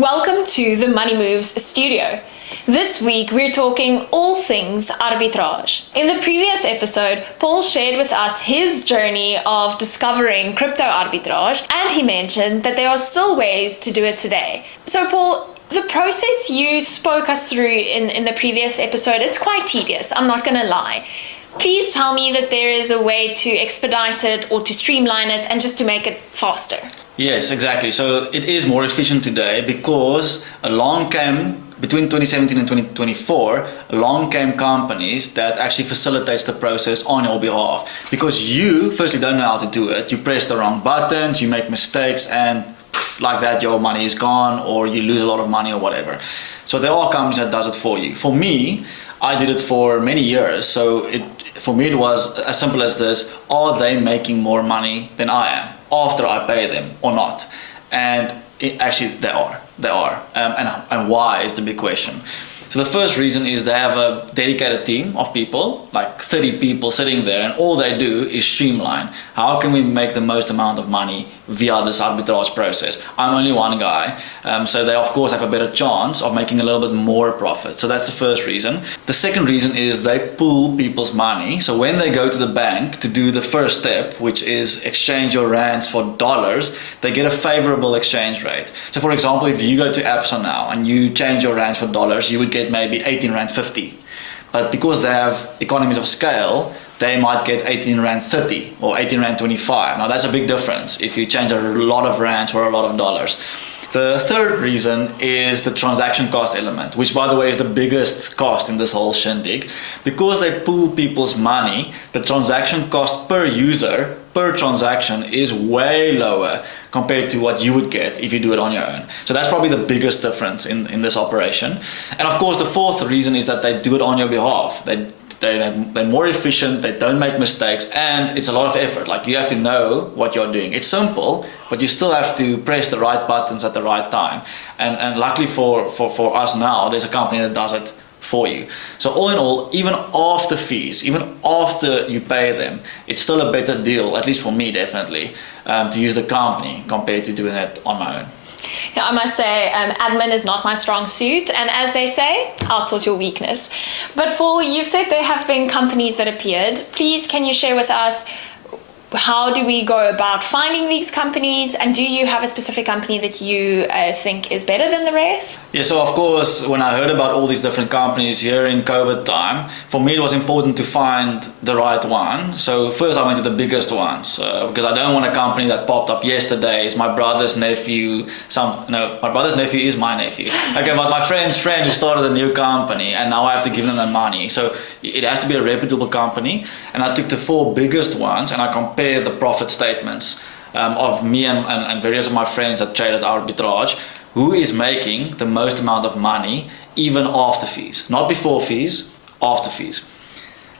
Welcome to the Money Moves studio. This week we're talking all things arbitrage. In the previous episode, Paul shared with us his journey of discovering crypto arbitrage, and he mentioned that there are still ways to do it today. So Paul, the process you spoke us through in the previous episode, it's quite tedious, I'm not gonna lie. Please tell me that there is a way to expedite it or to streamline it and just to make it faster. Yes, exactly. So it is more efficient today because along came, between 2017 and 2024, along came companies that actually facilitates the process on your behalf. Because you, firstly, don't know how to do it. You press the wrong buttons, you make mistakes, and like that, your money is gone, or you lose a lot of money or whatever. So there are companies that does it for you. For me, I did it for many years. So for me, it was as simple as this: are they making more money than I am after I pay them or not? And actually they are. And why is the big question. So the first reason is they have a dedicated team of people, like 30 people sitting there, and all they do is streamline. How can we make the most amount of money via this arbitrage process? I'm only one guy, so they of course have a better chance of making a little bit more profit. So that's the first reason. The second reason is they pool people's money. So when they go to the bank to do the first step, which is exchange your rands for dollars, they get a favorable exchange rate. So for example, if you go to Absa now and you change your rands for dollars, you would get maybe 18 Rand 50. But because they have economies of scale, they might get 18 Rand 30 or 18 Rand 25. Now that's a big difference if you change a lot of rands for a lot of dollars. The third reason is the transaction cost element, which by the way is the biggest cost in this whole shindig. Because they pool people's money, the transaction cost per user, per transaction is way lower compared to what you would get if you do it on your own. So that's probably the biggest difference in this operation. And of course the fourth reason is that they do it on your behalf. They're more efficient, they don't make mistakes, and it's a lot of effort. Like, you have to know what you're doing. It's simple, but you still have to press the right buttons at the right time. And luckily for us now, there's a company that does it for you. So all in all, even after fees, even after you pay them, it's still a better deal, at least for me definitely, to use the company compared to doing it on my own. Yeah, I must say, admin is not my strong suit, and as they say, outsource your weakness. But Paul, you've said there have been companies that appeared. Please, can you share with us, how do we go about finding these companies, and do you have a specific company that you think is better than the rest? Yeah, so of course, when I heard about all these different companies here in COVID time, for me it was important to find the right one. So first I went to the biggest ones, because I don't want a company that popped up yesterday. It's my brother's nephew, my brother's nephew is my nephew. Okay, but my friend's friend who started a new company, and now I have to give them the money. So it has to be a reputable company, and I took the 4 biggest ones and I compared the profit statements of me and various of my friends that traded arbitrage, who is making the most amount of money even after fees, not before fees, after fees.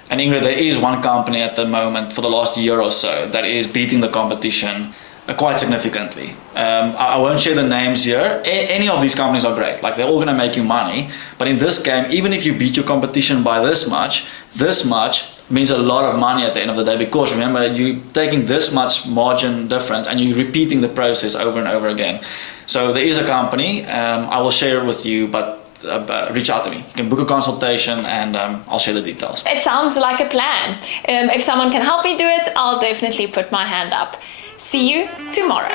And Ingrid, there is one company at the moment for the last year or so that is beating the competition quite significantly. I won't share the names here. Any of these companies are great, like they're all gonna make you money, but in this game, even if you beat your competition by this much means a lot of money at the end of the day, because remember, you're taking this much margin difference and you're repeating the process over and over again. So there is a company, I will share it with you, but reach out to me. You can book a consultation and I'll share the details. It sounds like a plan. If someone can help me do it, I'll definitely put my hand up. See you tomorrow.